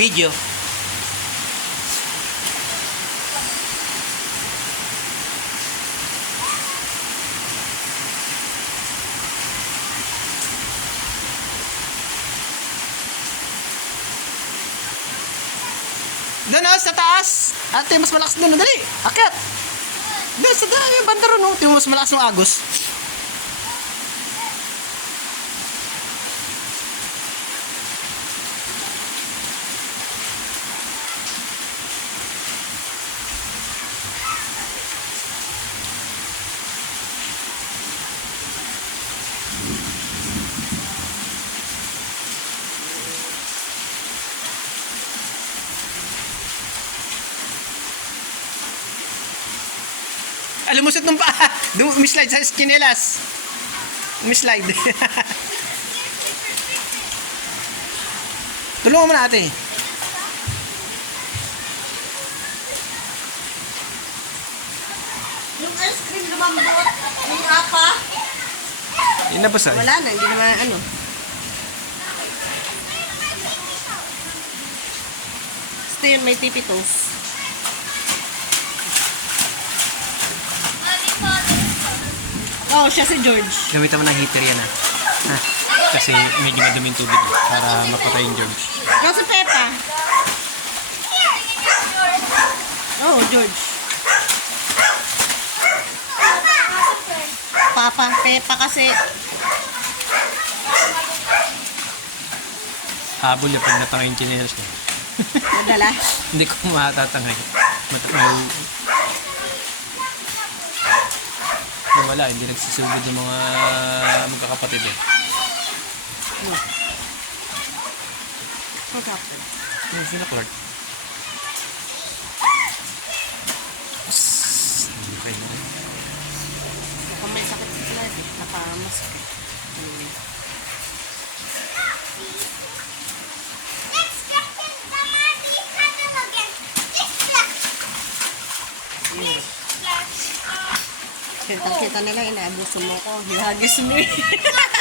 Video. Doon oh, sa taas. Ate, mas malakas doon. Dali, akit. Doon, sa daan yung banda ron. Oh. Tingnan mas malakas ng agos. Alam mo, nung paa. Umislide sa skinelas. Umislide. Tulungan mo na ate. Yung ice cream lumambot, yung apa, Yun na ba sa? wala na, hindi naman ano. Basta yun, may tipitos. Oh, siya si George. Gamitan mo ng heater yan ha. ha? Kasi medyo maduming tubig eh, para mapatay yung germs. Yung si Peppa. Oh, George. Papa, Peppa kasi. Habol yung pag natangay yung chinelas ko. Nadala. Hindi ko matatangay. Mat may... Yung wala, hindi nagsusugod yung mga magkakapatid eh. What happened? Yung sila Clark. Okay na. Mukhang may sakit sa blood eh. Napamaskit. Hmm. Kita-kita nila, inaabuso mo ko. Hihagis mo.